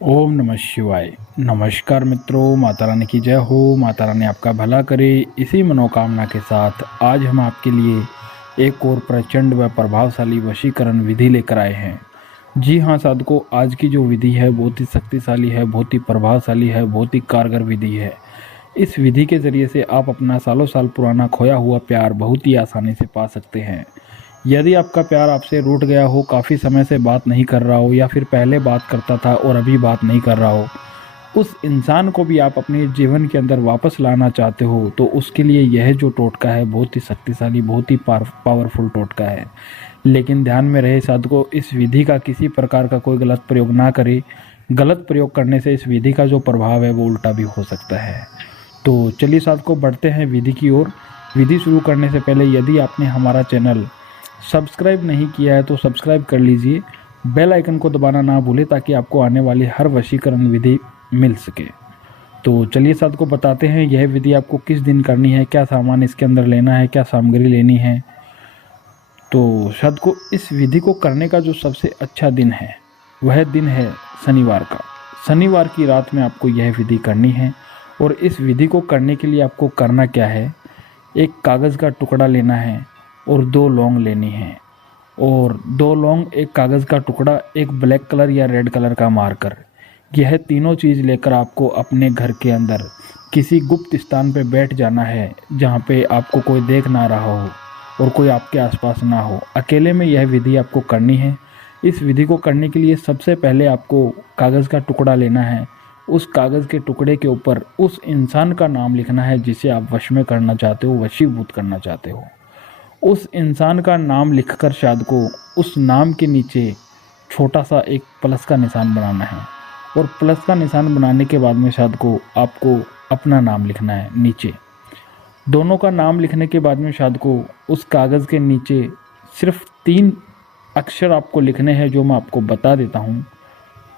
ओम नमः शिवाय। नमस्कार मित्रों, माता रानी की जय हो। माता रानी आपका भला करे, इसी मनोकामना के साथ आज हम आपके लिए एक और प्रचंड व प्रभावशाली वशीकरण विधि लेकर आए हैं। जी हाँ साधकों, आज की जो विधि है बहुत ही शक्तिशाली है, बहुत ही प्रभावशाली है, बहुत ही कारगर विधि है। इस विधि के ज़रिए से आप अपना सालों साल पुराना खोया हुआ प्यार बहुत ही आसानी से पा सकते हैं। यदि आपका प्यार आपसे रूठ गया हो, काफ़ी समय से बात नहीं कर रहा हो, या फिर पहले बात करता था और अभी बात नहीं कर रहा हो, उस इंसान को भी आप अपने जीवन के अंदर वापस लाना चाहते हो, तो उसके लिए यह जो टोटका है बहुत ही शक्तिशाली, बहुत ही पावरफुल टोटका है। लेकिन ध्यान में रहे साधकों, इस विधि का किसी प्रकार का कोई गलत प्रयोग ना करे। गलत प्रयोग करने से इस विधि का जो प्रभाव है वो उल्टा भी हो सकता है। तो चलिए साधकों, बढ़ते हैं विधि की ओर। विधि शुरू करने से पहले यदि आपने हमारा चैनल सब्सक्राइब नहीं किया है तो सब्सक्राइब कर लीजिए। बेल आइकन को दबाना ना भूलें ताकि आपको आने वाली हर वशीकरण विधि मिल सके। तो चलिए साथ को बताते हैं यह विधि आपको किस दिन करनी है, क्या सामान इसके अंदर लेना है, क्या सामग्री लेनी है। तो साथ को इस विधि को करने का जो सबसे अच्छा दिन है वह दिन है शनिवार का। शनिवार की रात में आपको यह विधि करनी है। और इस विधि को करने के लिए आपको करना क्या है, एक कागज़ का टुकड़ा लेना है और 2 लौंग लेनी है। और 2 लौंग, एक कागज़ का टुकड़ा, एक ब्लैक कलर या रेड कलर का मार्कर, यह तीनों चीज़ लेकर आपको अपने घर के अंदर किसी गुप्त स्थान पर बैठ जाना है, जहाँ पे आपको कोई देख ना रहा हो और कोई आपके आसपास ना हो। अकेले में यह विधि आपको करनी है। इस विधि को करने के लिए सबसे पहले आपको कागज़ का टुकड़ा लेना है। उस कागज़ के टुकड़े के ऊपर उस इंसान का नाम लिखना है जिसे आप वश में करना चाहते हो, वशीभूत करना चाहते हो। उस इंसान का नाम लिखकर शाद को उस नाम के नीचे छोटा सा एक प्लस का निशान बनाना है। और प्लस का निशान बनाने के बाद में शाद को आपको अपना नाम लिखना है नीचे। दोनों का नाम लिखने के बाद में शाद को उस कागज़ के नीचे सिर्फ 3 अक्षर आपको लिखने हैं, जो मैं आपको बता देता हूँ।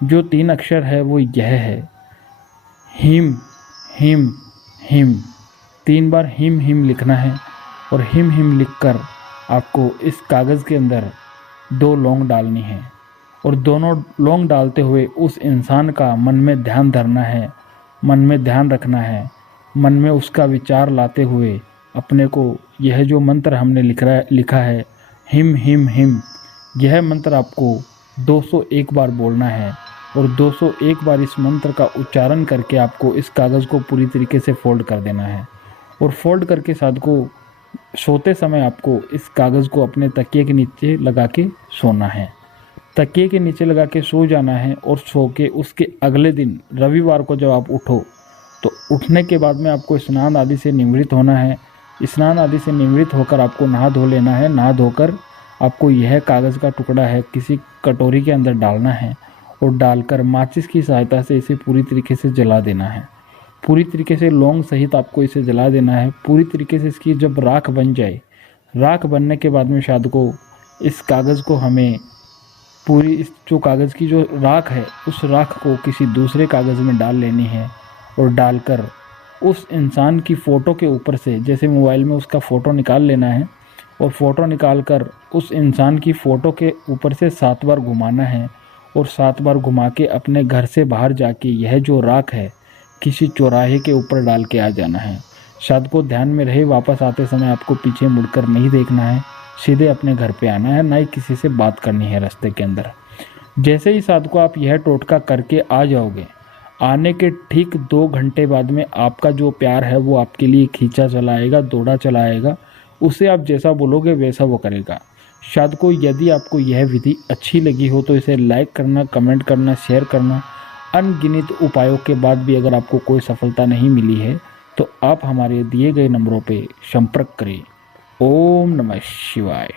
जो 3 अक्षर है वो यह है, हिम हिम हिम। 3 बार हिम हिम लिखना है। और हिम हिम लिखकर आपको इस कागज़ के अंदर 2 लौंग डालनी है। और दोनों लौंग डालते हुए उस इंसान का मन में ध्यान धरना है, मन में ध्यान रखना है। मन में उसका विचार लाते हुए अपने को यह जो मंत्र हमने लिखा है हिम हिम हिम, यह मंत्र आपको 201 बार बोलना है। और 201 बार इस मंत्र का उच्चारण करके आपको इस कागज़ को पूरी तरीके से फोल्ड कर देना है। और फोल्ड करके साथ को सोते समय आपको इस कागज़ को अपने तकिए के नीचे लगा के सोना है। तकिए के नीचे लगा के सो जाना है। और सो के उसके अगले दिन रविवार को जब आप उठो तो उठने के बाद में आपको स्नान आदि से निवृत्त होना है। स्नान आदि से निवृत्त होकर आपको नहा धो लेना है। नहा धोकर आपको यह कागज़ का टुकड़ा है किसी कटोरी के अंदर डालना है। और डालकर माचिस की सहायता से इसे पूरी तरीके से जला देना है। पूरी तरीके से लौंग सहित आपको इसे जला देना है। पूरी तरीके से इसकी जब राख बन जाए, राख बनने के बाद में शाद को इस कागज़ को हमें पूरी इस जो कागज़ की जो राख है उस राख को किसी दूसरे कागज़ में डाल लेनी है। और डालकर उस इंसान की फ़ोटो के ऊपर से, जैसे मोबाइल में उसका फ़ोटो निकाल लेना है। और फ़ोटो निकाल कर उस इंसान की फ़ोटो के ऊपर से 7 बार घुमाना है। और 7 बार घुमा के अपने घर से बाहर जाके यह जो राख है किसी चौराहे के ऊपर डाल के आ जाना है। शाद को ध्यान में रहे, वापस आते समय आपको पीछे मुड़कर नहीं देखना है, सीधे अपने घर पे आना है, ना ही किसी से बात करनी है रास्ते के अंदर। जैसे ही साध को आप यह टोटका करके आ जाओगे, आने के ठीक 2 घंटे बाद में आपका जो प्यार है वो आपके लिए खींचा चला आएगा, दौड़ा चला आएगा। उसे आप जैसा बोलोगे वैसा वो करेगा। शायद को यदि आपको यह विधि अच्छी लगी हो तो इसे लाइक करना, कमेंट करना, शेयर करना। अनगिनत उपायों के बाद भी अगर आपको कोई सफलता नहीं मिली है तो आप हमारे दिए गए नंबरों पे संपर्क करें। ओम नमः शिवाय।